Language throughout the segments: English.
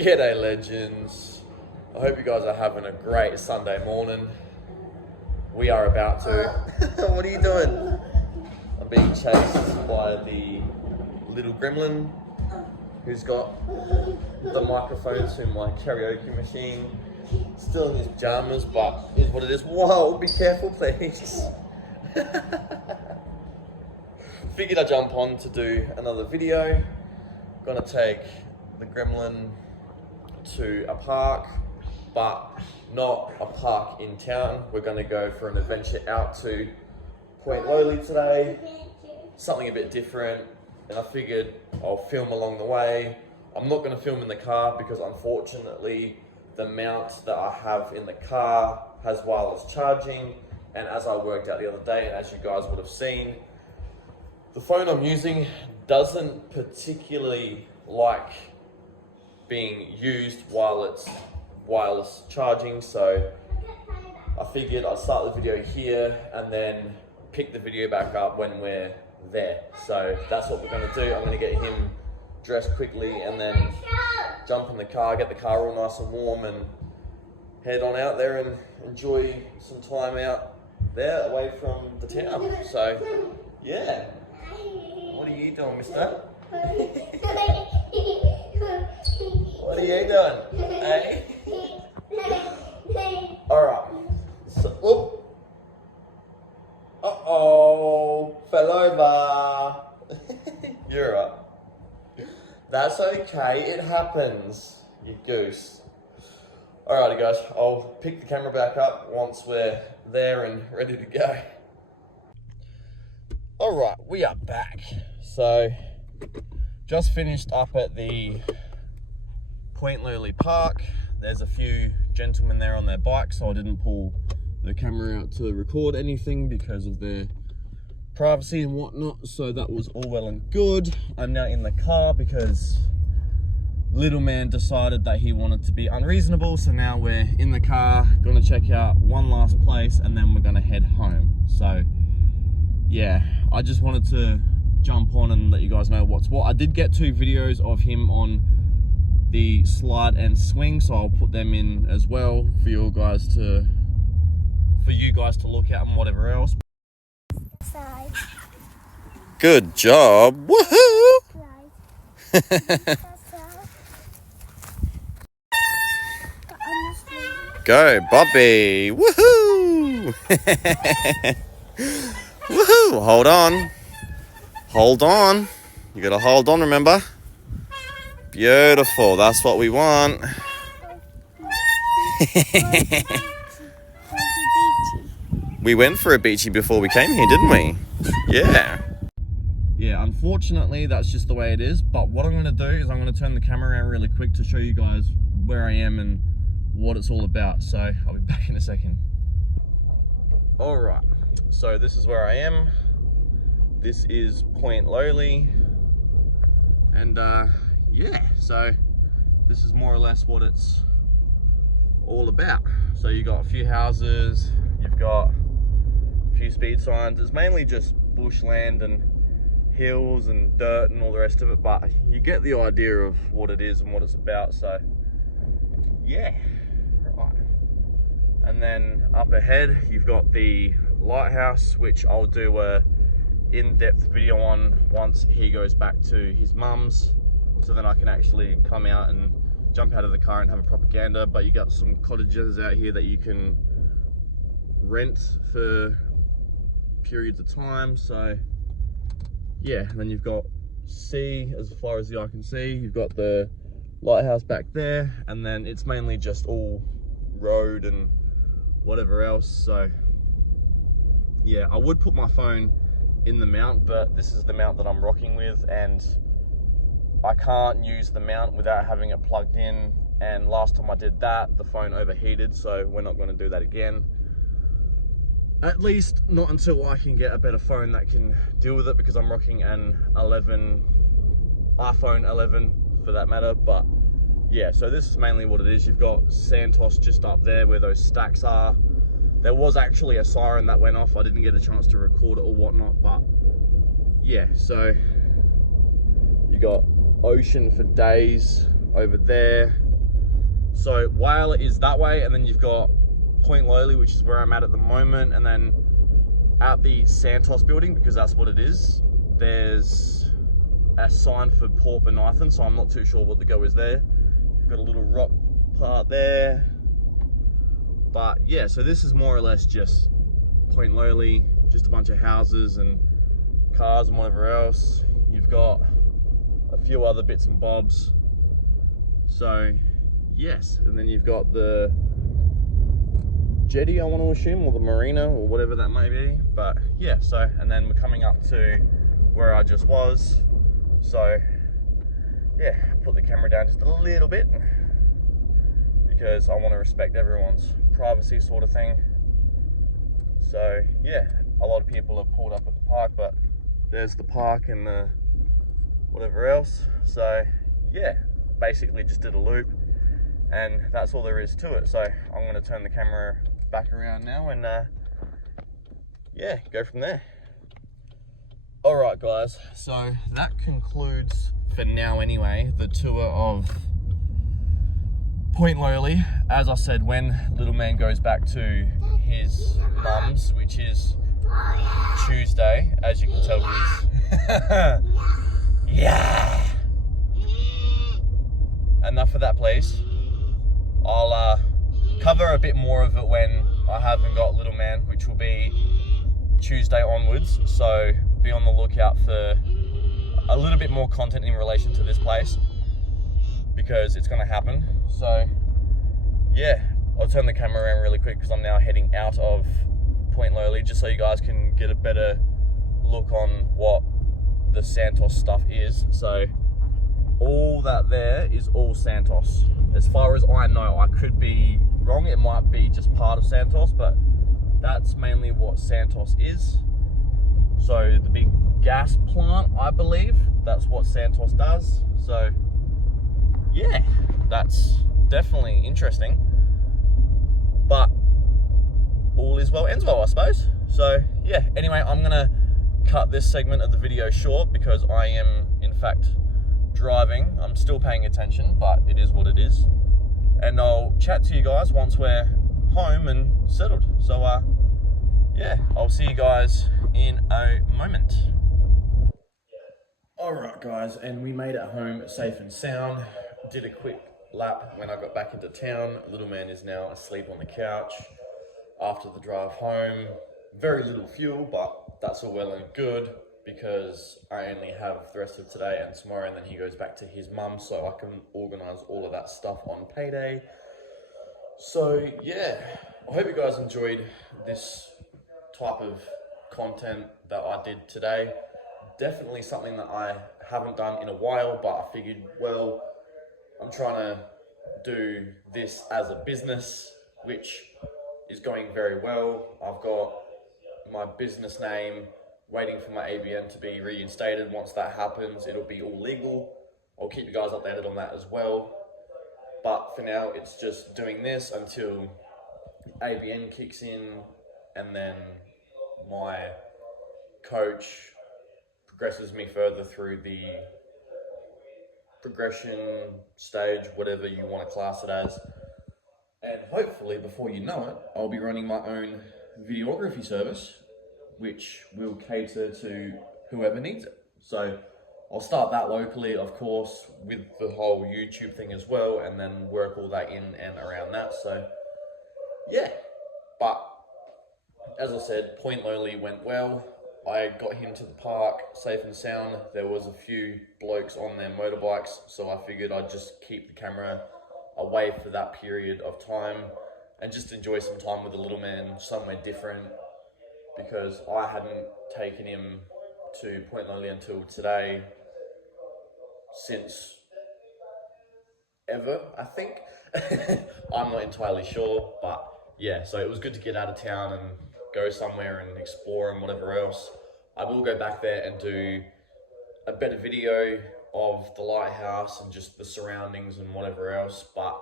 G'day legends. I hope you guys are having a great Sunday morning. We are about to... What are you doing? I'm being chased by the little gremlin who's got the microphone to my karaoke machine. Still in his pajamas, but here's what it is. Whoa, be careful please. Figured I'd jump on to do another video. Gonna take the gremlin to a park, but not a park in town. We're gonna go for an adventure out to Point Lowly today. Something a bit different, and I figured I'll film along the way. I'm not gonna film in the car because unfortunately the mount that I have in the car has wireless charging, and as I worked out the other day, and as you guys would have seen, the phone I'm using doesn't particularly like being used while it's wireless charging, so I figured I'd start the video here and then pick the video back up when we're there. So that's what we're going to do. I'm going to get him dressed quickly and then jump in the car, get the car all nice and warm, and head on out there and enjoy some time out there away from the town. So yeah, what are you doing, mister? What are you doing? Hey? Alright. So, whoop. Uh-oh. Fell over. You're up. That's okay. It happens. You goose. Alrighty guys. I'll pick the camera back up once we're there and ready to go. Alright, we are back. So, just finished up at the Point Lowly Park. There's a few gentlemen there on their bikes, so I didn't pull the camera out to record anything because of their privacy and whatnot. So that was all well and good. I'm now in the car because little man decided that he wanted to be unreasonable. So now we're in the car, gonna check out one last place, and then we're gonna head home. So yeah, I just wanted to jump on and let you guys know what's what. I did get 2 videos of him on the slide and swing, so I'll put them in as well for you guys to look at and whatever else. Good job. Woohoo! Go Bobby. Woohoo! Woohoo! Hold on. Hold on. You gotta hold on, remember? Beautiful, that's what we want. We went for a beachy before we came here, didn't we? Yeah. Yeah, unfortunately, that's just the way it is. But what I'm gonna do is I'm gonna turn the camera around really quick to show you guys where I am and what it's all about. So I'll be back in a second. All right, so this is where I am. This is Point Lowly. And yeah, so this is more or less what it's all about. So you got a few houses, you've got a few speed signs. It's mainly just bushland and hills and dirt and all the rest of it, but you get the idea of what it is and what it's about. So yeah, right. And then up ahead you've got the lighthouse, which I'll do a in-depth video on once he goes back to his mum's, so then I can actually come out and jump out of the car and have a propaganda. But you got some cottages out here that you can rent for periods of time. So yeah, and then you've got sea as far as the eye can see. You've got the lighthouse back there, and then it's mainly just all road and whatever else. So yeah, I would put my phone in the mount, but this is the mount that I'm rocking with, and I can't use the mount without having it plugged in, and last time I did that the phone overheated, so we're not going to do that again, at least not until I can get a better phone that can deal with it, because I'm rocking an iPhone 11 for that matter. But yeah, so this is mainly what it is. You've got Santos just up there where those stacks are. There was actually a siren that went off. I didn't get a chance to record it or whatnot, but yeah, so you got ocean for days over there. So Whale is that way, and then you've got Point Lowly, which is where I'm at the moment, and then at the Santos building, because that's what it is, there's a sign for Port Bonython, so I'm not too sure what the go is there. You've got a little rock part there. But yeah, so this is more or less just Point Lowly, just a bunch of houses and cars and whatever else. You've got a few other bits and bobs. So yes, and then you've got the jetty, I want to assume, or the marina, or whatever that may be. But yeah, so, and then we're coming up to where I just was. So yeah, put the camera down just a little bit because I want to respect everyone's privacy, sort of thing. So yeah, a lot of people have pulled up at the park, but there's the park and the whatever else. So yeah, basically just did a loop, and that's all there is to it. So I'm going to turn the camera back around now and yeah, go from there. All right guys, so that concludes, for now anyway, the tour of Point Lowly. As I said, when little man goes back to his mum's, which is Tuesday, as you can tell, he's yeah. Enough of that, please. I'll cover a bit more of it when I haven't got little man, which will be Tuesday onwards. So be on the lookout for a little bit more content in relation to this place, because it's going to happen. So yeah, I'll turn the camera around really quick because I'm now heading out of Point Lowly, just so you guys can get a better look on what the Santos stuff is. So all that there is all Santos. As far as I know, I could be wrong, it might be just part of Santos, but that's mainly what Santos is. So the big gas plant, I believe, that's what Santos does. So yeah, that's definitely interesting, but all is well ends well, I suppose. So yeah, anyway, I'm gonna cut this segment of the video short because I am in fact driving. I'm still paying attention, but it is what it is, and I'll chat to you guys once we're home and settled. So yeah, I'll see you guys in a moment. Alright guys, and we made it home safe and sound. Did a quick lap when I got back into town. Little man is now asleep on the couch after the drive home. Very little fuel, but that's all well and good because I only have the rest of today and tomorrow, and then he goes back to his mum, so I can organise all of that stuff on payday. So yeah, I hope you guys enjoyed this type of content that I did today. Definitely something that I haven't done in a while, but I figured, well, I'm trying to do this as a business, which is going very well. I've got my business name waiting for my ABN to be reinstated. Once that happens, it'll be all legal. I'll keep you guys updated on that as well. But for now, it's just doing this until ABN kicks in, and then my coach progresses me further through the progression stage, whatever you want to class it as. And hopefully, before you know it, I'll be running my own videography service, which will cater to whoever needs it. So I'll start that locally, of course, with the whole YouTube thing as well, and then work all that in and around that. So yeah, but as I said, Point Lowly went well. I got him to the park safe and sound. There was a few blokes on their motorbikes, so I figured I'd just keep the camera away for that period of time and just enjoy some time with the little man somewhere different, because I hadn't taken him to Point Lowly until today since ever, I think. I'm not entirely sure, but yeah, so it was good to get out of town and go somewhere and explore and whatever else. I will go back there and do a better video of the lighthouse and just the surroundings and whatever else, but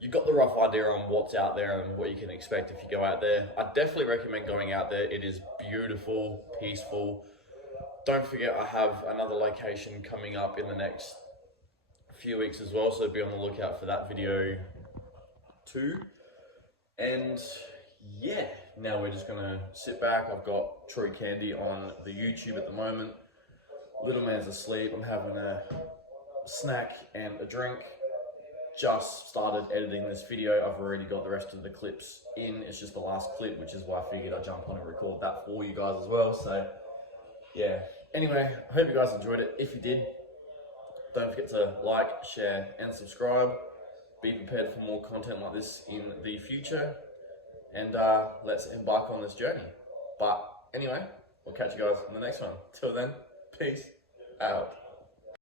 you got the rough idea on what's out there and what you can expect if you go out there. I definitely recommend going out there. It is beautiful, peaceful. Don't forget, I have another location coming up in the next few weeks as well, so be on the lookout for that video 2. And yeah, now we're just gonna sit back. I've got Troy Candy on the YouTube at the moment. Little man's asleep. I'm having a snack and a drink. Just started editing this video. I've already got the rest of the clips in. It's just the last clip, which is why I figured I'd jump on and record that for you guys as well. So yeah, anyway, I hope you guys enjoyed it. If you did, don't forget to like, share, and subscribe. Be prepared for more content like this in the future. And let's embark on this journey. But anyway, we'll catch you guys in the next one. Till then, peace out.